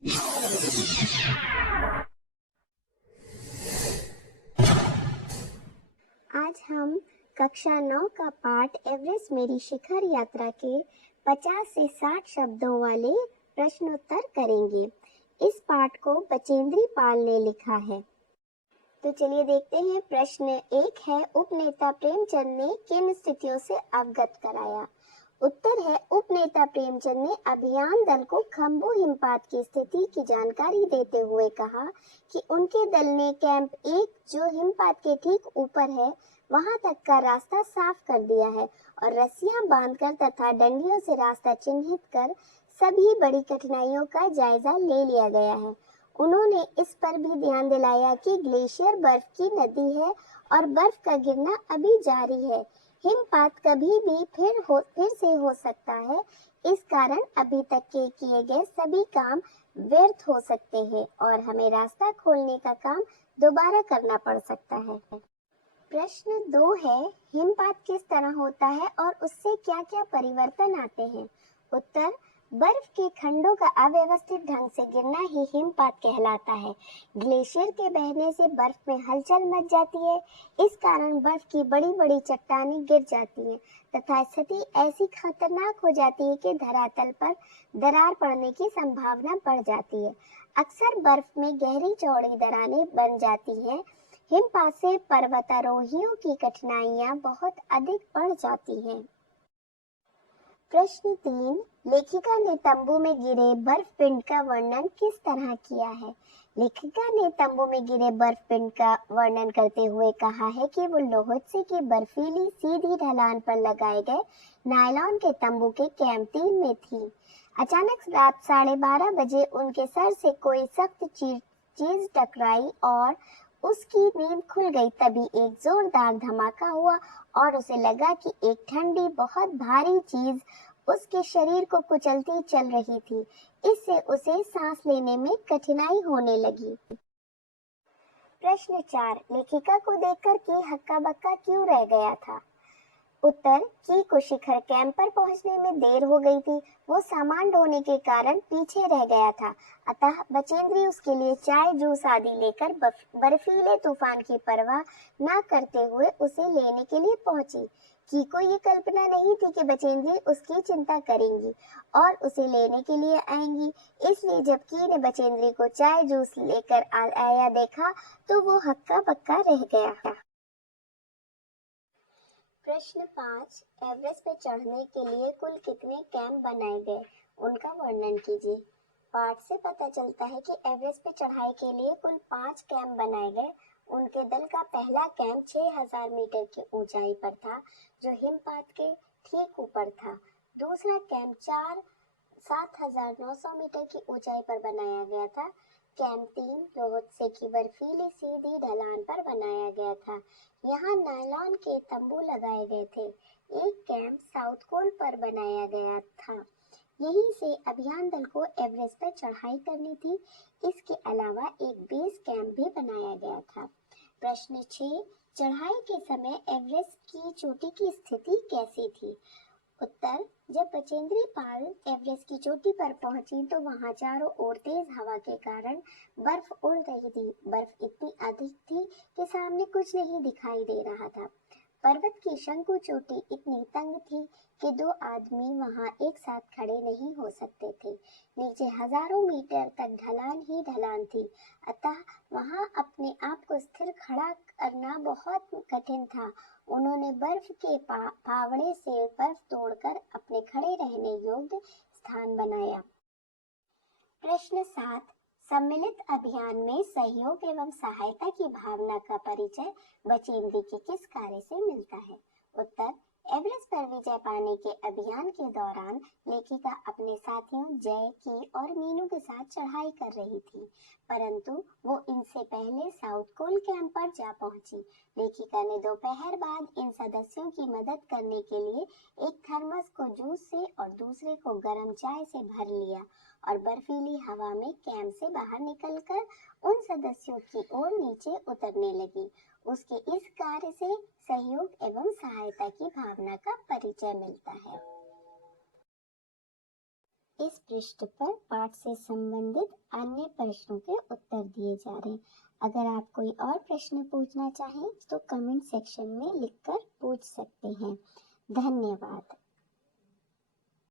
आज हम कक्षा 9 का पाठ एवरेस्ट मेरी शिखर यात्रा के 50 से 60 शब्दों वाले प्रश्नोत्तर करेंगे। इस पाठ को बचेंद्री पाल ने लिखा है। तो चलिए देखते हैं। प्रश्न 1 है, उपनेता प्रेमचंद ने किन स्थितियों से अवगत कराया? उत्तर है, उपनेता प्रेमचंद ने अभियान दल को खम्बू हिमपात की स्थिति की जानकारी देते हुए कहा कि उनके दल ने कैंप 1 जो हिमपात के ठीक ऊपर है वहां तक का रास्ता साफ कर दिया है और रस्सियां बांधकर तथा डंडियों से रास्ता चिन्हित कर सभी बड़ी कठिनाइयों का जायजा ले लिया गया है। उन्होंने इस पर भी ध्यान दिलाया कि ग्लेशियर बर्फ की नदी है और बर्फ का गिरना अभी जारी है। हिमपात कभी भी फिर से हो सकता है। इस कारण अभी तक के किए गए सभी काम व्यर्थ हो सकते हैं और हमें रास्ता खोलने का काम दोबारा करना पड़ सकता है। प्रश्न 2 है, हिमपात किस तरह होता है और उससे क्या क्या परिवर्तन आते हैं? उत्तर, बर्फ के खंडों का अव्यवस्थित ढंग से गिरना ही हिमपात कहलाता है। ग्लेशियर के बहने से बर्फ में हलचल मच जाती है। इस कारण बर्फ की बड़ी बड़ी चट्टानें गिर जाती हैं तथा स्थिति ऐसी खतरनाक हो जाती है कि धरातल पर दरार पड़ने की संभावना बढ़ जाती है। अक्सर बर्फ में गहरी चौड़ी दरारें बन जाती हैं। हिमपात से पर्वतारोहियों की कठिनाइयां बहुत अधिक बढ़ जाती हैं। प्रश्न 3, लेखिका ने तंबू में गिरे बर्फ पिंड का वर्णन किस तरह किया है? लेखिका ने तंबू में गिरे बर्फ पिंड का वर्णन करते हुए कहा है कि वो लोहोत्से की बर्फीली सीधी ढलान पर लगाए गए नायलॉन के तंबू के कैंप 3 में थी। अचानक रात 12:30 बजे उनके सर से कोई सख्त चीज टकराई और उसकी नींद खुल गई। तभी एक जोरदार धमाका हुआ और उसे लगा कि एक ठंडी बहुत भारी चीज उसके शरीर को कुचलती चल रही थी। इससे उसे सांस लेने में कठिनाई होने लगी। प्रश्न 4, लेखिका को देखकर कि हक्का बक्का क्यों रह गया था? उत्तर, की को शिखर कैंप पर पहुंचने में देर हो गई थी। वो सामान ढोने के कारण पीछे रह गया था। अतः बचेंद्री उसके लिए चाय जूस आदि लेकर बर्फीले तूफान की परवाह न करते हुए उसे लेने के लिए पहुंची। की को ये कल्पना नहीं थी कि बचेंद्री उसकी चिंता करेंगी और उसे लेने के लिए आएंगी। इसलिए जब की ने बचेंद्री को चाय जूस लेकर आया देखा तो वो हक्का बक्का रह गया। प्रश्न 5, एवरेस्ट पे चढ़ने के लिए कुल कितने कैंप बनाए गए? उनका वर्णन कीजिए। पाठ से पता चलता है कि एवरेस्ट पे चढ़ाई के लिए कुल 5 कैंप बनाए गए। उनके दल का पहला कैंप 6000 मीटर की ऊंचाई पर था, जो हिमपात के ठीक ऊपर था। दूसरा कैंप 7900 मीटर की ऊंचाई पर बनाया गया था। कैंप 3 लोहोत्से की बर्फीली सीधी ढलान पर बनाया गया था। यहाँ नायलॉन के तंबू लगाए गए थे। एक कैंप साउथ कोल पर बनाया गया था। यहीं से अभियान दल को एवरेस्ट पर चढ़ाई करनी थी। इसके अलावा एक बेस कैंप भी बनाया गया था। प्रश्न 6, चढ़ाई के समय एवरेस्ट की चोटी की स्थिति कैसी थी? उत्तर, जब बचेंद्री पाल एवरेस्ट की चोटी पर पहुंची तो वहां चारों ओर तेज हवा के कारण बर्फ उड़ रही थी। बर्फ इतनी अधिक थी कि सामने कुछ नहीं दिखाई दे रहा था। पर्वत की शंकु चोटी इतनी तंग थी कि 2 आदमी वहां एक साथ खड़े नहीं हो सकते थे। नीचे हजारों मीटर तक ढलान ही ढलान थी, अतः वहां अपने आप को स्थिर खड़ा करना बहुत कठिन था। उन्होंने बर्फ के फावड़े से बर्फ तोड़कर अपने खड़े रहने योग्य स्थान बनाया। प्रश्न 7, सम्मिलित अभियान में सहयोग एवं सहायता की भावना का परिचय बचेंद्री के किस कार्य से मिलता है? उत्तर, एवरेस्ट पर विजय पाने के अभियान के दौरान लेखिका अपने साथियों जय, की और मीनू के साथ चढ़ाई कर रही थी, परंतु वो इनसे पहले साउथ कोल कैंप पर जा पहुंची। लेखिका ने दोपहर बाद इन सदस्यों की मदद करने के लिए एक थर्मस को जूस से और दूसरे को गर्म चाय से भर लिया और बर्फीली हवा में कैंप से बाहर निकलकर उन सदस्यों की ओर नीचे उतरने लगी। उसके इस कार्य से सहयोग एवं सहायता की भावना का परिचय मिलता है। इस पृष्ठ पर पाठ से संबंधित अन्य प्रश्नों के उत्तर दिए जा रहे हैं। अगर आप कोई और प्रश्न पूछना चाहें तो कमेंट सेक्शन में लिखकर पूछ सकते हैं। धन्यवाद।